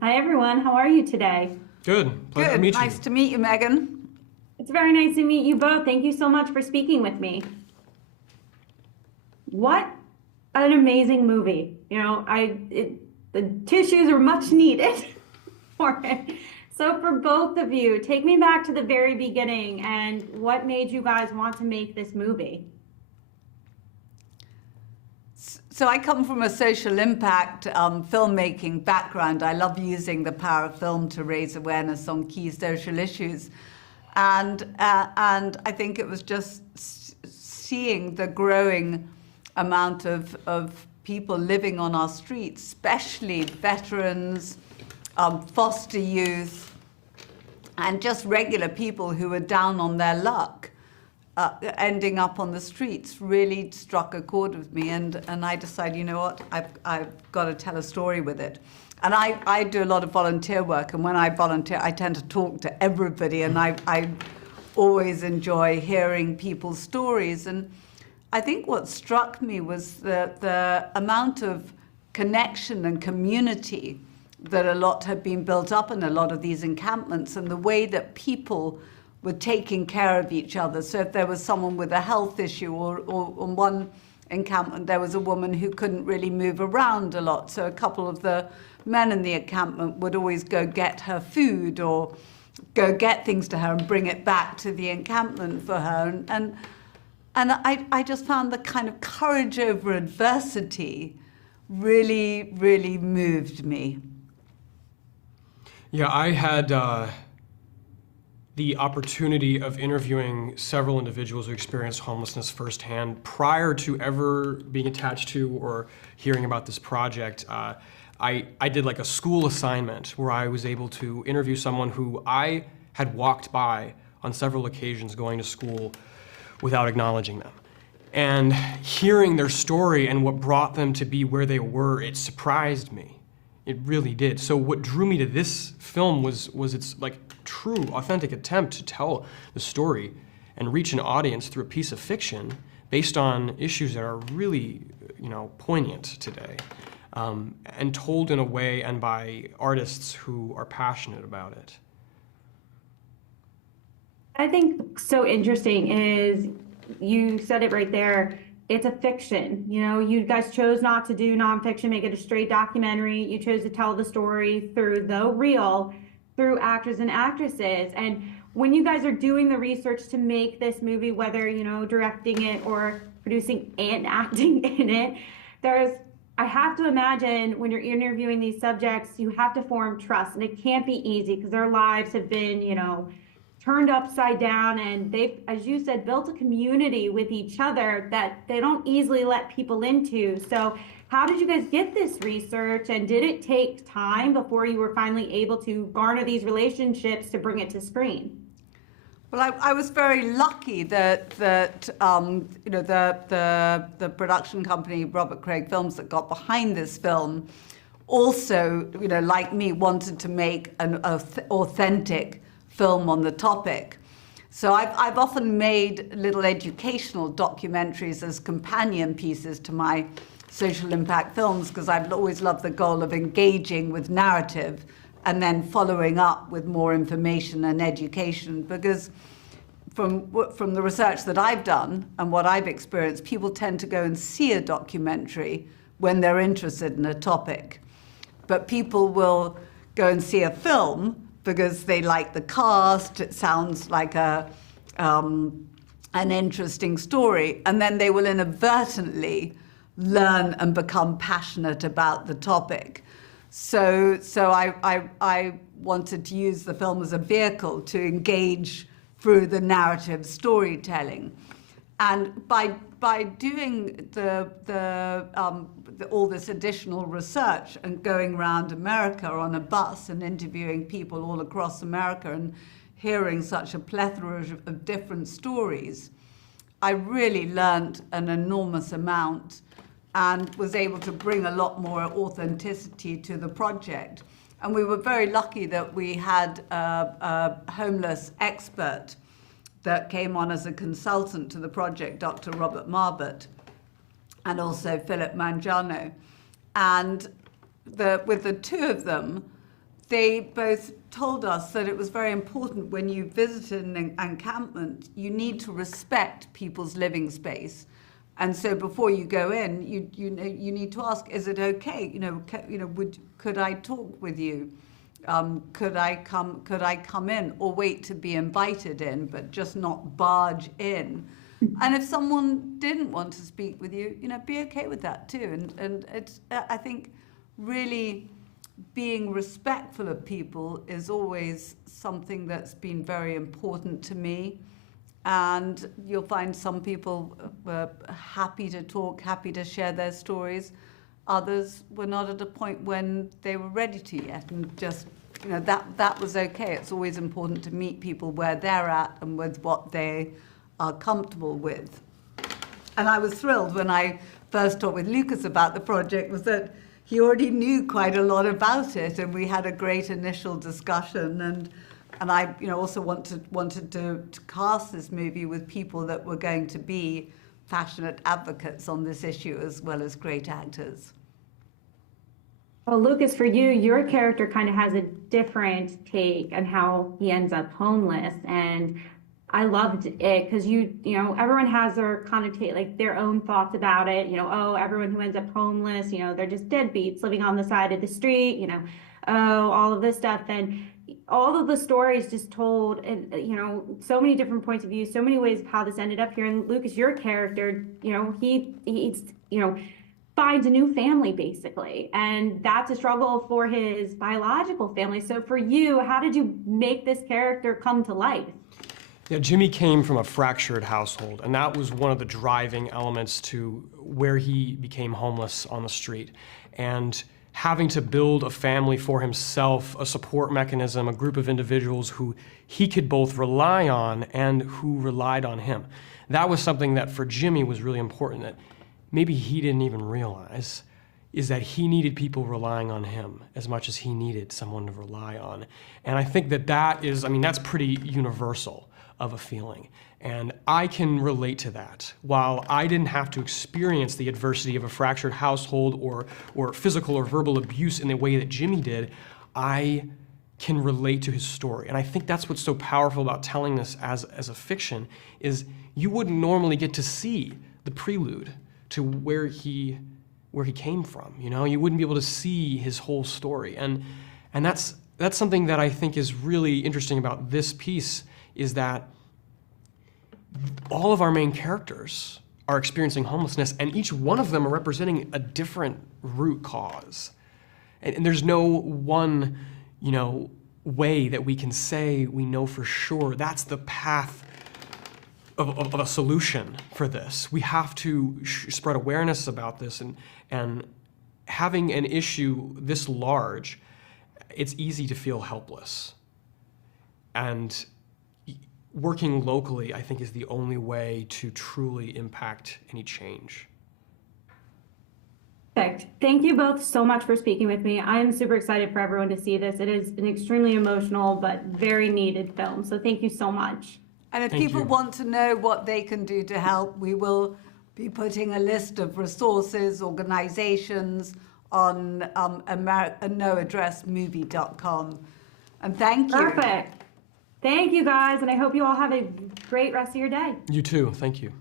Hi everyone, how are you today? Good. Pleasure to Good. meet you. Nice to meet you, Megan. It's very nice to meet you both. Thank you so much for speaking with me. What an amazing movie. The tissues are much needed for it. So for both of you, take me back to the very beginning and what made you guys want to make this movie? So I come from a social impact filmmaking background. I love using the power of film to raise awareness on key social issues. And I think it was just seeing the growing amount of people living on our streets, especially veterans, foster youth, and just regular people who were down on their luck, ending up on the streets, really struck a chord with me. And I decided, you know what, I've got to tell a story with it. And I do a lot of volunteer work, and when I volunteer, I tend to talk to everybody, and I always enjoy hearing people's stories. And I think what struck me was the amount of connection and community that a lot had been built up in a lot of these encampments, and the way that people were taking care of each other. So if there was someone with a health issue, or on one encampment there was a woman who couldn't really move around a lot, so a couple of the men in the encampment would always go get her food or go get things to her and bring it back to the encampment for her. And I just found the kind of courage over adversity really, really moved me. Yeah, I had the opportunity of interviewing several individuals who experienced homelessness firsthand prior to ever being attached to or hearing about this project. I did like a school assignment where I was able to interview someone who I had walked by on several occasions going to school without acknowledging them. And hearing their story and what brought them to be where they were, it surprised me. It really did. So what drew me to this film was its like true, authentic attempt to tell the story and reach an audience through a piece of fiction based on issues that are really, poignant today, and told in a way and by artists who are passionate about it. I think so interesting is you said it right there. It's a fiction. You guys chose not to do nonfiction, make it a straight documentary. You chose to tell the story through the real, through actors and actresses. And when you guys are doing the research to make this movie, whether, directing it or producing and acting in it, I have to imagine when you're interviewing these subjects, you have to form trust. And it can't be easy because their lives have been, turned upside down, and they've, as you said, built a community with each other that they don't easily let people into. So how did you guys get this research, and did it take time before you were finally able to garner these relationships to bring it to screen? Well, I was very lucky that the production company Robert Craig Films that got behind this film also, like me, wanted to make an authentic film on the topic. So I've often made little educational documentaries as companion pieces to my social impact films, because I've always loved the goal of engaging with narrative and then following up with more information and education. Because from the research that I've done and what I've experienced, people tend to go and see a documentary when they're interested in a topic. But people will go and see a film because they like the cast, it sounds like an interesting story, and then they will inadvertently learn and become passionate about the topic. So I wanted to use the film as a vehicle to engage through the narrative storytelling. And by doing all this additional research and going around America on a bus and interviewing people all across America and hearing such a plethora of different stories, I really learned an enormous amount and was able to bring a lot more authenticity to the project. And we were very lucky that we had a homeless expert that came on as a consultant to the project, Dr. Robert Marbut, and also Philip Mangiano. And with the two of them, they both told us that it was very important when you visited an encampment, you need to respect people's living space. And so before you go in, you need to ask, is it okay? Could I talk with you? Could I come in, or wait to be invited in, but just not barge in? And if someone didn't want to speak with you, be okay with that too. And it's, I think, really being respectful of people is always something that's been very important to me. And you'll find some people were happy to talk, happy to share their stories. Others were not at a point when they were ready to yet, and just, that was okay. It's always important to meet people where they're at and with what they are comfortable with. And I was thrilled when I first talked with Lucas about the project, was that he already knew quite a lot about it, and we had a great initial discussion. And I, also wanted to cast this movie with people that were going to be passionate advocates on this issue, as well as great actors. Well, Lucas, for you, your character kind of has a different take on how he ends up homeless, and I loved it because everyone has their their own thoughts about it. Oh, everyone who ends up homeless, they're just deadbeats living on the side of the street. Oh, all of this stuff, and all of the stories just told, and so many different points of view, so many ways of how this ended up here. And Lucas, your character, he's finds a new family basically, and that's a struggle for his biological family. So for you, how did you make this character come to life? Yeah, Jimmy came from a fractured household, and that was one of the driving elements to where he became homeless on the street. And having to build a family for himself, a support mechanism, a group of individuals who he could both rely on and who relied on him. That was something that for Jimmy was really important, that maybe he didn't even realize, is that he needed people relying on him as much as he needed someone to rely on. And I think that is, that's pretty universal of a feeling. And I can relate to that. While I didn't have to experience the adversity of a fractured household or physical or verbal abuse in the way that Jimmy did, I can relate to his story. And I think that's what's so powerful about telling this as a fiction, is you wouldn't normally get to see the prelude to where he came from. You wouldn't be able to see his whole story. And that's something that I think is really interesting about this piece, is that all of our main characters are experiencing homelessness, and each one of them are representing a different root cause. And there's no one, way that we can say we know for sure that's the path of a solution for this. We have to spread awareness about this, and having an issue this large, it's easy to feel helpless. And working locally, I think, is the only way to truly impact any change. Perfect. Thank you both so much for speaking with me. I am super excited for everyone to see this. It is an extremely emotional but very needed film. So thank you so much. And if people want to know what they can do to help, we will be putting a list of resources, organizations on noaddressmovie.com. And thank you. Perfect. Thank you guys, and I hope you all have a great rest of your day. You too. Thank you.